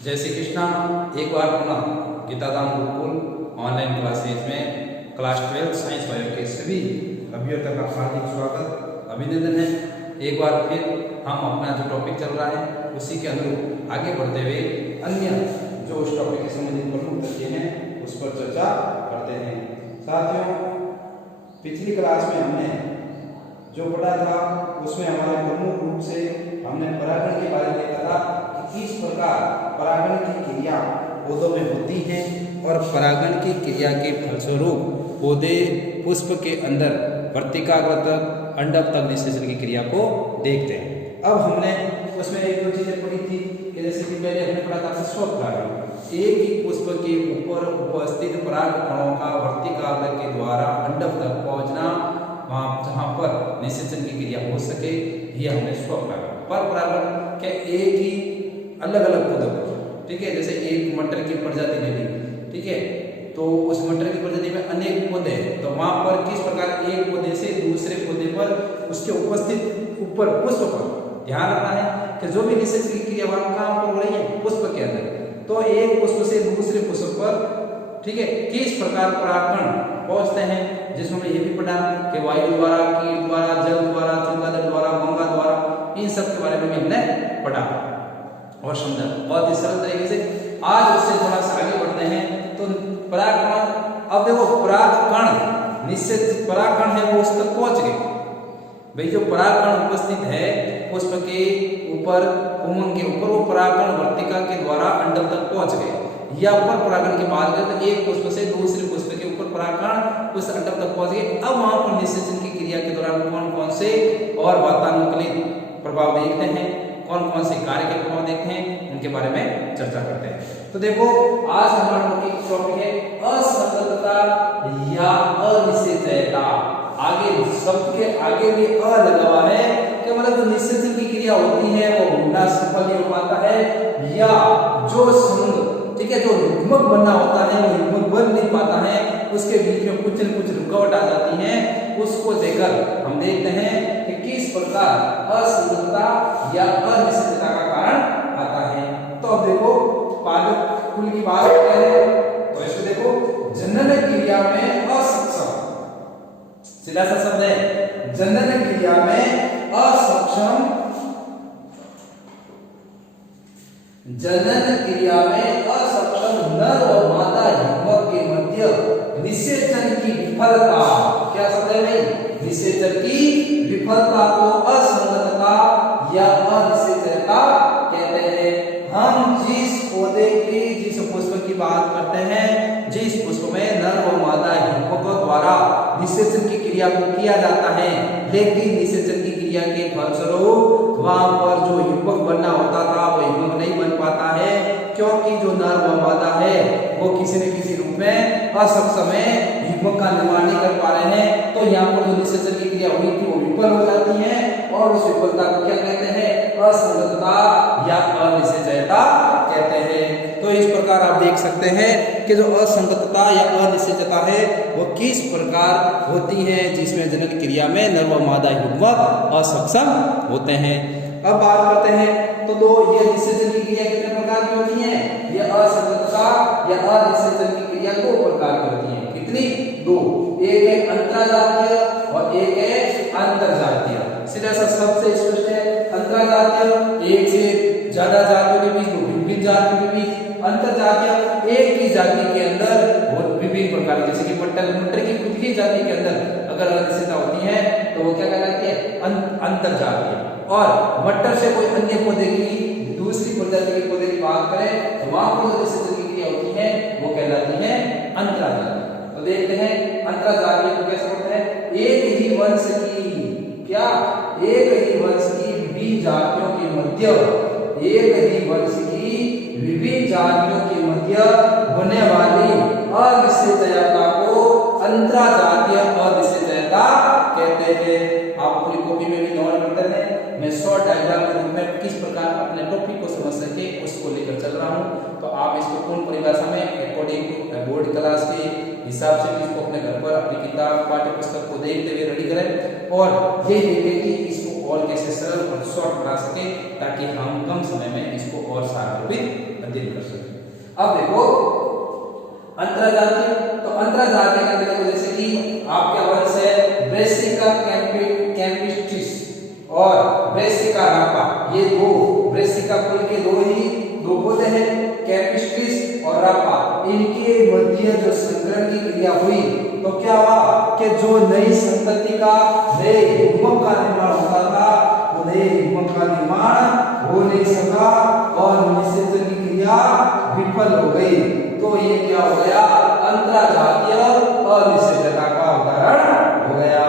जय श्री कृष्णा। एक बार पुनः गीताधाम गुरुकुल ऑनलाइन क्लासेज में क्लास 12 साइंस बायो के सभी अभ्यर्थियों का हार्दिक स्वागत अभिनंदन है। एक बार फिर हम अपना जो टॉपिक चल रहा है उसी के अनुरूप आगे बढ़ते हुए अन्य जो उस टॉपिक से संबंधित प्रमुख तथ्य हैं उस पर चर्चा करते हैं। साथियों, पिछली क्लास में हमने जो पढ़ा था उसमें हमारे प्रमुख रूप से हमने परागण के बारे में देखा था कि किस प्रकार परागण की क्रिया पौधों में होती है और परागण की क्रिया के फलस्वरूप पौधे पुष्प के अंदर वर्तिकाग्र तक अंडक तक निषेचन की क्रिया को देखते हैं। अब हमने उसमें एक दो चीजें पढ़ी थी कि जैसे कि पहले हमने पढ़ा था स्वपरागण, एक ही पुष्प के ऊपर उपस्थित पराग कणों का वर्तिकाग्र के द्वारा अंडक तक पहुंचना, वहां जहां पर निषेचन की क्रिया हो सके, यह हमने स्वपरागण। पर परागण के एक ही अलग अलग पौधों पर, ठीक है, जैसे एक मटर की प्रजाति ले ली, ठीक है, तो उस मटर की प्रजाति में अनेक पौधे हैं, तो वहां पर किस प्रकार एक पौधे से दूसरे पौधे पर उसके उपस्थित ऊपर पुष्प पर ध्यान रखना है कि जो भी निषेचन की क्रिया वहां कहां पर हो रही है, पुष्प के अंदर, तो एक पुष्प से दूसरे पुष्प पर, ठीक है, किस प्रकार परागकण पहुंचते हैं, जिसमें हमने ये भी पढ़ा कि वायु द्वारा, कीट द्वारा, जल द्वारा, चमगादड़ द्वारा, मंगा द्वारा, इन सब के बारे में भी हमने पढ़ा और समझा बहुत ही सरल तरीके से। आज उससे थोड़ा सा आगे बढ़ते हैं तो परागकण, अब देखो परागकण निश्चित परागकण है वो उस तक पहुंच गए। भाई जो परागकण उपस्थित है पुष्प के ऊपर, उमंग के ऊपर, वो परागकण वर्तिका के द्वारा अंडक तक पहुंच गए या पर परागण की बात करें तो एक पुष्प से दूसरे पुष्प के ऊपर परागकण उस अंडक तक पहुंच गए। अब वहां पर निषेचन की क्रिया के दौरान कौन कौन से और वातानुकूलित प्रभाव देखते हैं, कौन कौन से कार्य के प्रभाव देखते हैं, उनके बारे में चर्चा करते हैं। तो देखो आज हमारा टॉपिक है असंगतता या अनिषेचयता। आगे शब्द के आगे भी अ लगा हुआ है कि मतलब जो निषेचन की क्रिया होती है वो होना सफल नहीं हो पाता है, या जो संग, ठीक है, जो युग्मक बनना होता है वो युग्मक बन नहीं पाता है, उसके बीच में कुछ न कुछ रुकावट आ जाती है। उसको देखकर हम देखते हैं कि किस प्रकार असंगतता या अनिश्चितता का कारण आता है। तो अब देखो पादप कुल की बात करते हैं तो इसको देखो, जनन क्रिया में असक्षम, सीधा सा शब्द है, जनन क्रिया में असक्षम, जनन क्रिया में असक्षम नर और मादा युग्मक के मध्य निषेचन की विफलता, क्या शब्द है भाई, निषेचन की विफलता को असंगतता या अनिषेचयता कहते हैं। हम जिस पौधे की, जिस पुष्प की बात करते हैं, जिस पुष्प में नर और मादा युग्मकों द्वारा निषेचन की क्रिया को किया जाता है, लेकिन निषेचन की क्रिया के फलस्वरूप वहां पर जो युग्मक बनना होता था वो युग्मक नहीं बन पाता है, क्योंकि जो नर व मादा है वो किसी न किसी रूप में असक्षम है, युग्मक का निर्माण नहीं कर पा रहे हैं। तो यहाँ पर जो निषेचन की क्रिया हुई थी वो विफल हो जाती है और उस विफलता को क्या कहते हैं, असंगतता या अनिषेचयता कहते हैं। तो इस प्रकार आप देख सकते हैं कि जो असंगतता या अनिश्चितता है वो किस प्रकार होती है, जिसमें जनन क्रिया में नर व मादा युग्मक असक्षम होते हैं। अब बात करते हैं तो दो ये निषेचन की क्रिया कितने प्रकार की होती है, ये असंगतता या अनिश्चितता की क्रिया दो प्रकार की होती है। कितनी? दो, एक है अंतरजातीय और एक है अंतरजातीय। सीधा सा सबसे स्पष्ट है अंतरजातीय, एक से ज्यादा जातियों के बीच, दो विभिन्न जातियों के बीच। अंतरजातीय एक ही जाति के अंदर और विभिन्न प्रकार, जैसे कि मटर की खुद की जाति के अंदर अगर अनिश्चितता होती है तो वो क्या कहलाती है, अंतरजातीय। और मटर से कोई अन्य पौधे की, दूसरी प्रजाति के पौधे की बात करें तो वहां पर जो निषेचन की क्रिया होती है वो कहलाती है अंतरजातीय। तो देखते हैं अंतरजातीय को कैसे होता है, एक ही वंश की, क्या, एक ही वंश की विभिन्न जातियों के मध्य, एक ही वंश की विभिन्न जातियों के मध्य होने वाली अनिश्चितता को अंतरजातीय अनिश्चितता कहते हैं। आप अपनी कॉपी में भी नोट करते हैं। मैं शॉर्ट डायग्राम के रूप में किस प्रकार अपने टॉपिक को समझ सके उसको लेकर चल रहा हूं। तो आप इसको पूर्ण परिभाषा में अकॉर्डिंग टू बोर्ड क्लास के हिसाब से इसको अपने घर पर अपनी किताब, पाठ्य पुस्तक को देखते हुए रेडी करें और ये देखें कि इसको और कैसे सरल और शॉर्ट बना सके, ताकि हम कम समय में इसको और सार्थक अध्ययन कर सके। अब देखो अंतरजातीय, तो अंतरजातीय के अंदर देखो जैसे कि आपके वंश है ब्रेसिका कैम्पिस्टिस और ब्रेसिका रापा, ये दो ब्रेसिका कुल के दो पौधे हैं, कैम्पिस्टिस और रापा, इनके मध्य जो संकरण की क्रिया हुई तो क्या हुआ कि जो नई संतति का नए युग्मक का निर्माण होता था वो नए युग्मक का निर्माण हो नहीं सका और निषेचन की क्रिया विफल हो गई। तो ये क्या हो गया, अंतरजातीय अनिषेचता का उदाहरण हो गया।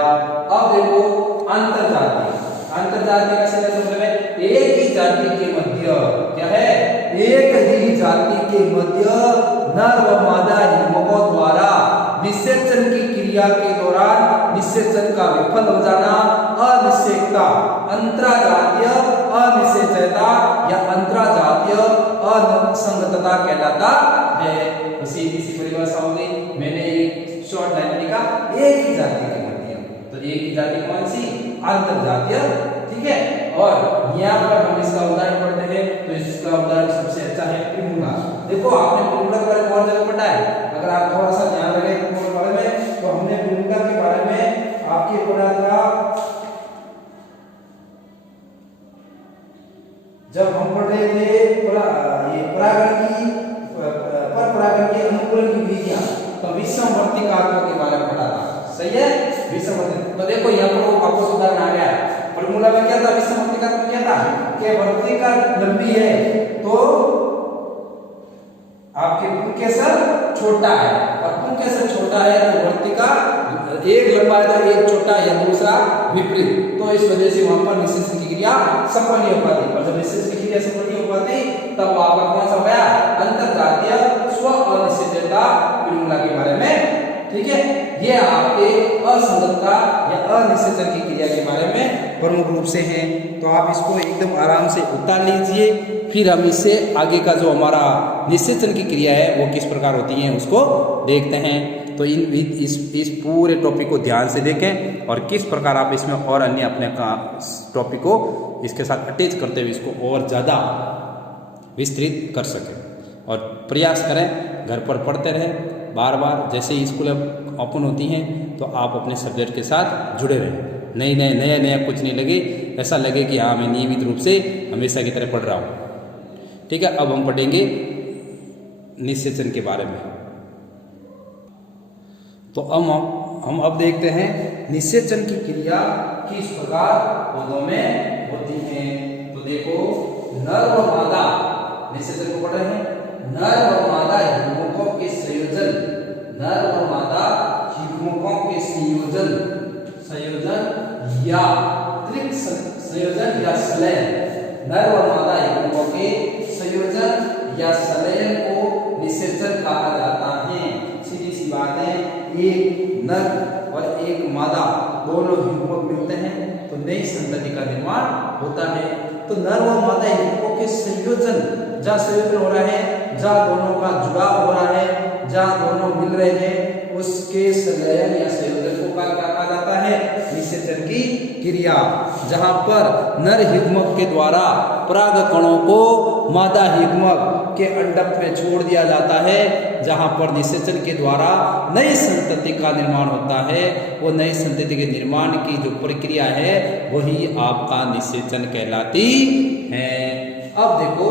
अब देखो अंतरजातीय, अंतरजातीय का मतलब है एक ही जाति के मध्य, क्या है, एक ही जाति के मध्य नर व मादा युग्मकों द्वारा निषेचन की क्रिया के दौरान निषेचन का विफल हो जाना अनिषेकता, अंतरजातीय अनिषेचता या अंतरजातीय असंगतता कहलाता है। इसी परिभाषा हो गई, मैंने एक शॉर्ट लाइन लिखा एक ही जाति के मध्य, तो एक ही जाति कौन सी, अंतरजातीय, ठीक है। और यहाँ पर हम इसका उदाहरण पढ़ते हैं, तो इसका उदाहरण सबसे अच्छा है प्रिमुला। देखो आपने प्रिमुला के बारे में और जगह पढ़ा है, अगर आप थोड़ा सा ध्यान रखें प्रिमुला के बारे में, तो हमने प्रिमुला के बारे में आपके पढ़ा था जब हम पढ़ रहे थे ये परागण की पर परागण के अनुकूलन की विधियां, तो विषमवर्ती कारकों के बारे में पढ़ा था, सही है, विषमवर्ती। तो देखो यहाँ पर आपको उदाहरण आ गया है, फॉर्मूला में क्या था, विषमवर्ती कारक में क्या था कि वर्तिका लंबी है तो आपके पुंकेसर छोटा है, और पुंकेसर छोटा है तो वर्तिका एक लंबा है तो एक छोटा या दूसरा विपरीत, तो इस वजह से वहां पर निषेचन की क्रिया सफल नहीं हो पाती। और जब निषेचन की क्रिया सफल नहीं हो पाती तब वहां पर कौन सा हो गया, अंतरजातीय स्व अनिषेचता प्रिमुला के बारे में, ठीक है। ये आपके असंगतता या अनिषेचन की क्रिया के बारे में प्रमुख रूप से हैं, तो आप इसको एकदम आराम से उतार लीजिए, फिर हम इससे आगे का जो हमारा निषेचन की क्रिया है वो किस प्रकार होती है उसको देखते हैं। तो इस पूरे टॉपिक को ध्यान से देखें और किस प्रकार आप इसमें और अन्य अपने टॉपिक को इसके साथ अटैच करते हुए इसको और ज़्यादा विस्तृत कर सकें, और प्रयास करें घर पर पढ़ते रहें बार बार। जैसे ही स्कूल ओपन होती हैं तो आप अपने सब्जेक्ट के साथ जुड़े रहें, नया कुछ नहीं लगे, ऐसा लगे कि हाँ मैं नियमित रूप से हमेशा की तरह पढ़ रहा हूँ, ठीक है। अब हम पढ़ेंगे निषेचन के बारे में। तो हम अब देखते हैं निषेचन की क्रिया किस प्रकार पौधों में होती है। तो देखो नर व मादा निषेचन को पढ़ रहे हैं, नर व मादा युग्मकों के संयोजन, नर व मादा युग्मकों के संयोजन या त्रिक संयोजन या संलयन, नर व मादा युग्मकों के संयोजन या संलयन को निषेचन कहा जाता है। सीधी सी बात है, एक नर और एक मादा दोनों युग्मक मिलते हैं तो नई संतति का निर्माण होता है। तो नर व मादा युग्मकों के संयोजन, जहाँ संयोजन हो रहा है, जहाँ दोनों का जुड़ाव हो रहा है, जहाँ दोनों मिल रहे हैं, उसके संलयन या संयोजन को क्या कहा जाता है, निषेचन की क्रिया। जहाँ पर नर युग्मक के द्वारा परागकणों को मादा युग्मक के अंडक में छोड़ दिया जाता है, जहाँ पर निषेचन के द्वारा नई संतति का निर्माण होता है, वो नई संतति के निर्माण की जो प्रक्रिया है वही आपका निषेचन कहलाती है। अब देखो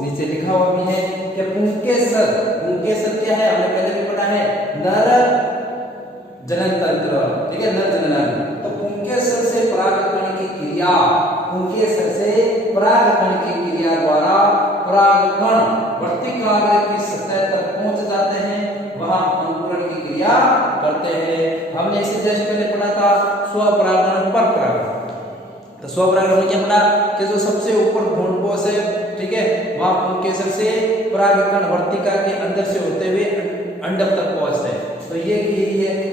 नीचे लिखा हुआ भी है कि पुंकेसर क्या है, हमने पहले भी पढ़ा है, नर जनन तंत्र, ठीक है, नर जनन। तो पुंकेसर से परागकण की क्रिया, पुंकेसर से परागकण की क्रिया द्वारा परागकण वर्तिकाग्र की सतह तक पहुंच जाते हैं, वहां अंकुरण की क्रिया करते हैं। हमने इसे जैसे पहले पढ़ा था स्वपरागण पर परागण। तो स्वपरागण में क्या पढ़ा कि जो सबसे ऊपर भ्रूणकोश है, ठीक है, वहां पुंकेसर से परागकण वर्तिका के अंदर से होते हुए अंडक तक पहुंचते हैं। तो ये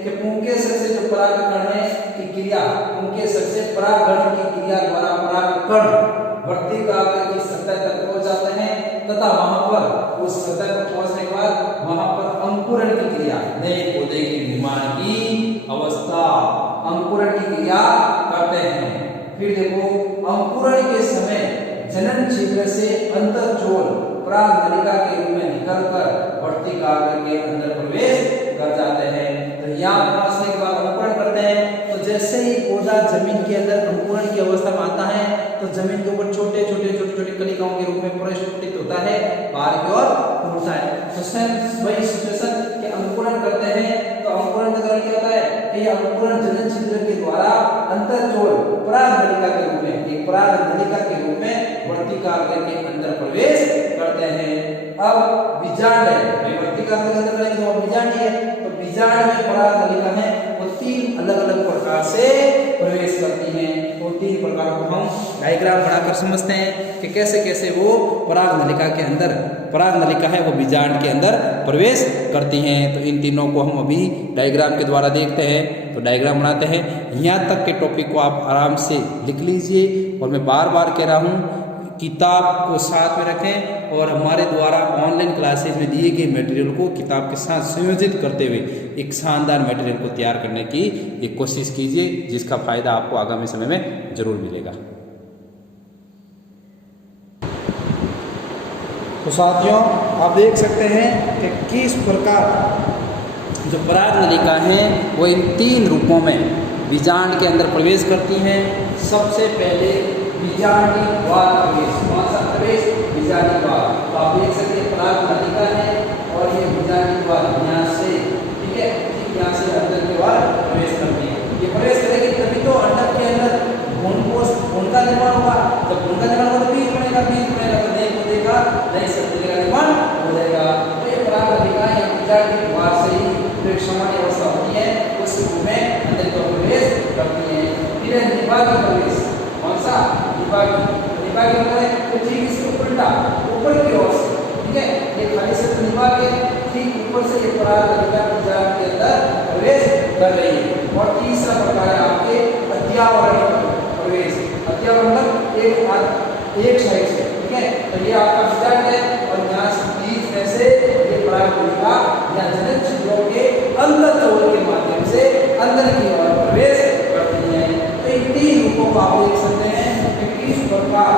कि पुंकेसर से जो परागकण है की क्रिया, पुंकेसर से परागण की क्रिया द्वारा परागकण वर्तिकाग्र की सतह तक पहुंच जाते हैं, तथा वहां पर उस सतह पर पहुंचने के बाद वहां पर अंकुरण की क्रिया, नए पौधे के निर्माण की अवस्था, अंकुरण की क्रिया करते हैं। फिर देखो अंकुरण के समय जनन छिद्र से अंतःचोल पराग नलिका के रूप में निकलकर वर्तिका के अंदर प्रवेश कर जाते हैं। तो यहाँ पहुंचने के बाद अंकुरण करते हैं। तो जैसे ही पौधा जमीन के अंदर अंकुरण की अवस्था में आता है तो जमीन के ऊपर छोटे छोटे कलिकाओं के रूप में प्रस्फुटित होता है, बाहर की ओर उड़ता है। तो सेम वही सिचुएशन के अंकुरण करते हैं। तो अंकुरण के दौरान क्या होता है कि ये अंकुरण जनन छिद्र के द्वारा अंतर्जोड़ पराग नलिका के रूप में, एक पराग नलिका के रूप में वर्तिका के अंदर प्रवेश करते हैं। अब बीजांड है, वर्तिका के अंदर करेंगे तो बीजांड है। तो बीजांड में पराग नलिका है वो तीन अलग-अलग प्रकार से प्रवेश करती हैं। तो तीन प्रकार को हम डायग्राम बनाकर समझते हैं कि कैसे कैसे वो पराग नलिका के अंदर, पराग नलिका है वो बीजांड के अंदर प्रवेश करती हैं। तो इन तीनों को हम अभी डायग्राम के द्वारा देखते हैं। तो डायग्राम बनाते हैं। यहाँ तक के टॉपिक को आप आराम से लिख लीजिए। और मैं बार बार कह रहा हूँ किताब को साथ में रखें और हमारे द्वारा ऑनलाइन क्लासेज में दिए गए मटेरियल को किताब के साथ संयोजित करते हुए एक शानदार मटेरियल को तैयार करने की एक कोशिश कीजिए, जिसका फायदा आपको आगामी समय में जरूर मिलेगा। तो साथियों आप देख सकते हैं कि किस प्रकार जो पराग नलिका है वो इन तीन रूपों में बीजांड के अंदर प्रवेश करती हैं। सबसे पहले बीजांडी द्वार प्रवेश, कौन सा प्रवेश? बीजांडी द्वार। तो आप देख सकते हैं पराग नलिका है और ये बीजांडी द्वार यहाँ से, ठीक है, ठीक यहाँ से अंदर की ओर प्रवेश करती है। ये प्रवेश करेगी तभी तो अंडक के अंदर भ्रूण का निर्माण होगा। जब भ्रूण का निर्माण होगा तो बीज बनेगा, तो देखा नई सब्जी का निर्माण हो जाएगा। तो ये पराग नलिका या बीजांडी द्वार से ही जो एक सामान्य अवस्था होती है उस रूप में अंदर की ओर प्रवेश करती है। फिर निभागी प्रवेश, कौन सा? निभागी मतलब ठीक इसके उल्टा ऊपर की ओर से, ठीक है, ये खाली से निभागी ठीक ऊपर से ये पराग नलिका बीजांड के अंदर प्रवेश कर रही है। और तीसरा प्रकार है आपके अध्यावरण प्रवेश। अध्यावरण मतलब एक साइड से, ठीक है, तो ये आपका बीजांड है और यहाँ से बीज में से ये पराग नलिका या जनन छिद्रों के अंदर छोर के माध्यम से अंदर की ओर प्रवेश करती है। तो इन तीन रूपों को आप देख सकते हैं कि किस प्रकार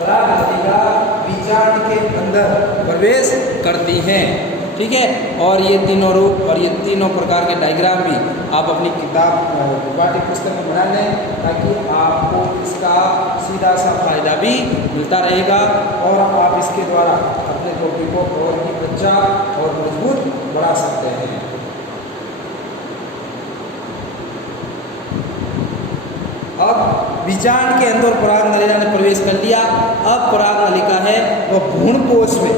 पराग नलिका बीजांड के अंदर प्रवेश करती हैं, ठीक है। और ये तीनों रूप और ये तीनों प्रकार के डायग्राम भी आप अपनी किताब पाठ्य पुस्तक में बना लें, ताकि आपको इसका सीधा सा फायदा भी मिलता रहेगा और आप इसके द्वारा अपने टॉपिक को और भी अच्छा और मजबूत बढ़ा सकते हैं। अब बीजांड के अंदर पराग नलिका ने प्रवेश कर लिया। अब पराग नलिका है वो भ्रूण कोश में,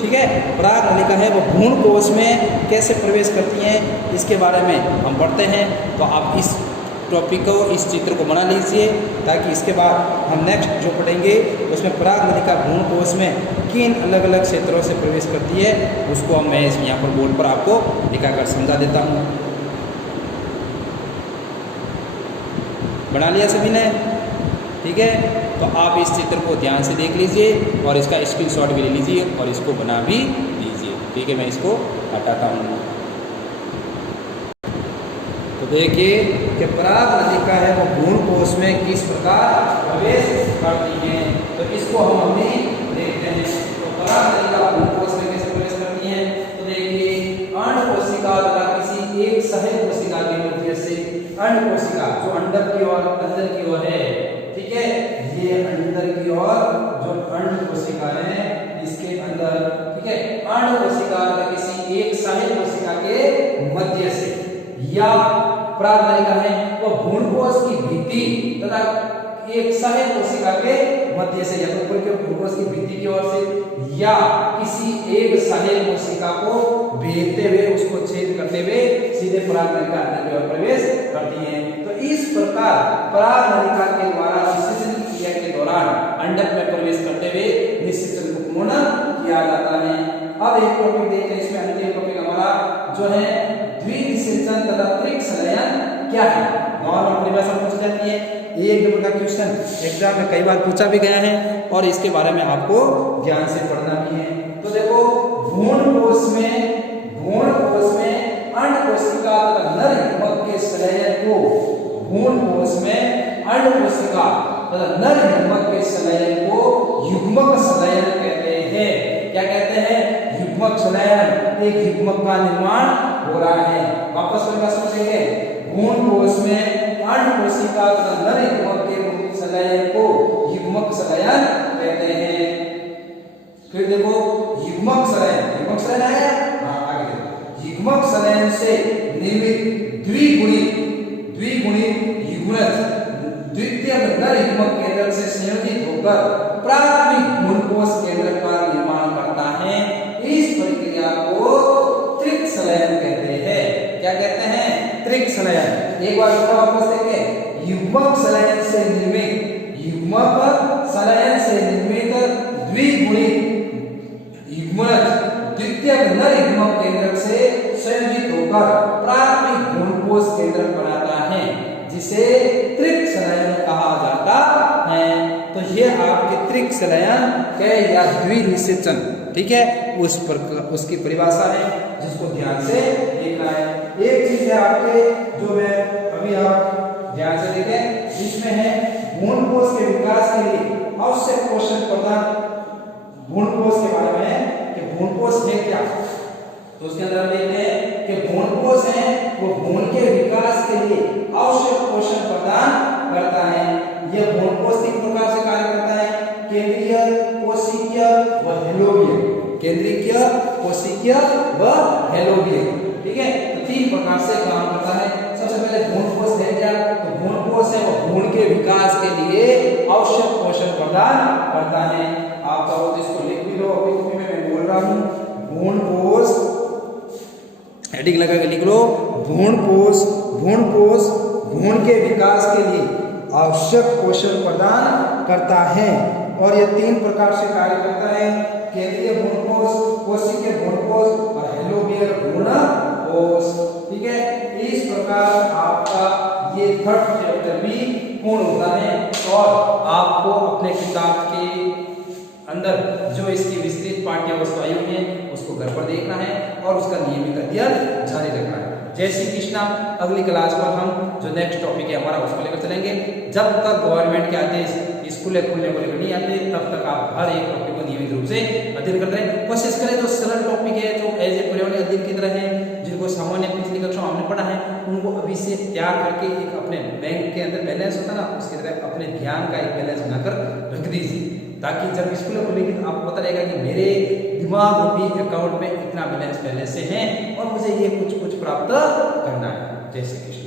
ठीक है, पराग नलिका है वो भ्रूण कोश में कैसे प्रवेश करती हैं इसके बारे में हम पढ़ते हैं। तो आप इस टॉपिक को, इस चित्र को बना लीजिए, ताकि इसके बाद हम नेक्स्ट जो पढ़ेंगे उसमें पराग नलिका भ्रूण कोश में किन अलग अलग क्षेत्रों से प्रवेश करती है उसको मैं यहाँ पर बोर्ड पर आपको दिखाकर समझा देता हूँ। बना लिया सभी ने? ठीक है, तो आप इस चित्र को ध्यान से देख लीजिए और इसका स्क्रीनशॉट भी ले लीजिए और इसको बना भी लीजिए। ठीक है, मैं इसको हटाता हूँ। तो देखिए कि पराग नलिका है वो भ्रूण कोश में किस प्रकार प्रवेश करती है, तो इसको हम अभी देखते हैं। तो पराग नलिका भ्रूण कोश में कैसे प्रवेश करती है, तो देखिए अंड कोशिका तथा किसी एक सहायक कोशिका के मध्य से, अंड कोशिका जो अंडक की ओर अंदर की ओर है, ठीक है, ये अंदर की ओर जो अंड कोशिका है इसके अंदर, ठीक है, अंड कोशिका तथा किसी एक सहायक कोशिका के मध्य से या पराग नलिका है वो भ्रूण कोश की भित्ति तथा एक सहायक कोशिका के मध्य से या तो ऊपर के भ्रूण कोश की भित्ति की ओर से या किसी एक सहायक कोशिका को भेदते हुए, उसको छेद करते हुए सीधे पराग नलिका अंदर की ओर प्रवेश करती है। तो इस प्रकार पराग नलिका के द्वारा निषेचन क्रिया के दौरान अंडक में प्रवेश करते हुए निषेचन को पूर्ण किया जाता है। अब एक टॉपिक देखते हैं, इसमें अंतिम टॉपिक हमारा जो है द्विनिषेचन तथा त्रिक संलयन क्या है। नॉर्मल परिभाषा पूछ जाती है, एक नंबर का क्वेश्चन एग्जाम में कई बार पूछा भी गया है और इसके बारे में आपको ध्यान से पढ़ना भी है। तो देखो भ्रूण कोश में अंड कोशिका तथा नर युग्मक के संलयन को भ्रूण कोश में अंड कोशिका मतलब नर युग्मक के संलयन को युग्मक संलयन कहते हैं। क्या कहते हैं? युग्मक संलयन। एक युग्मक का निर्माण हो रहा है। वापस समझेंगे, भ्रूण कोश में अंड कोशिका तथा नर युग्मक के संलयन को युग्मक संलयन कहते हैं। फिर देखो युग्मक संलयन, युग्मक संलयन आया, आगे देखो, युग्मक संलयन से निर्मित द्विगुणित युग्मक द्वितीय नर युग्मक केंद्र से संयोजित होकर प्राथमिक भ्रूणकोश केंद्र का निर्माण करता है। इस प्रक्रिया को त्रिक संलयन कहते हैं। क्या कहते हैं? त्रिक संलयन। एक बार वापस देखें, युग्मक संलयन से निर्मित द्विगुणित युग्मक द्वितीय नर युग्मक केंद्र से संयोजित होकर प्राथमिक भ्रूणकोश केंद्र बनाता है, जिसे त्रिक संलयन कहा जाता है। तो ये आपके त्रिक संलयन के या द्विनिषेचन, ठीक है, उसकी परिभाषा है जिसको ध्यान से देखना है। एक चीज है आपके जो मैं अभी आप ध्यान से देखें, जिसमें है भ्रूणकोश के विकास के लिए आवश्यक पोषक पदार्थ। भ्रूणकोश के बारे में है कि भ्रूणकोश है क्या, तो उसके अंदर हम देखते हैं कि भ्रूणकोश है वो भ्रूण के विकास के लिए आवश्यक पोषण प्रदान करता है। यह भ्रूणकोश तीन प्रकार से कार्य करता है, केंद्रीय, कोशिकीय व हेलोबियल। केंद्रीय, कोशिकीय व हेलोबियल, ठीक है, तो तीन प्रकार से काम करता है। सबसे पहले भ्रूणकोश है क्या, तो भ्रूणकोश है वो भ्रूण के विकास के लिए आवश्यक पोषण प्रदान करता है। आप चाहो तो इसको लिख भी लो, अभी मैं बोल रहा हूँ, भ्रूणकोश, हेडिंग लगा के लिख लो, भ्रूणकोश भ्रूण के विकास के लिए आवश्यक पोषण प्रदान करता है। और यह तीन प्रकार से कार्य करता है, केंद्रीय भ्रूणकोश, कोशिकीय भ्रूणकोश और हेलोबियल भ्रूणकोश, ठीक है। इस प्रकार आपका ये थर्ड चैप्टर भी पूर्ण होता है और आपको अपने किताब के अंदर जो इसकी विस्तृत पाठ्य वस्तु आई हुई है उसको घर पर देखना है और उसका नियमित अध्ययन जारी रखना है। जय श्री कृष्णा। अगली क्लास पर हम जो नेक्स्ट टॉपिक है हमारा उसको लेकर चलेंगे। जब तक गवर्नमेंट के आदेश स्कूलें खुलने को लेकर नहीं आते तब तक आप हर एक टॉपिक को नियमित रूप से अध्ययन करते रहें। कोशिश करें जो सरल टॉपिक है, जो एज ए पर्यावरण अध्ययन की तरह है, जिनको सामान्य पिछली कक्षा हमने पढ़ा है, उनको अभी से तैयार करके एक अपने बैंक के अंदर बैलेंस होता ना, उसकी तरह अपने ध्यान का एक बैलेंस बनाकर रख दीजिए, ताकि जब स्कूल खुलेगी तो आपको पता रहेगा कि मेरे दिमाग रूपी अकाउंट में इतना बैलेंस पहले से है और मुझे ये कुछ प्राप्त करना है। जय श्री कृष्ण।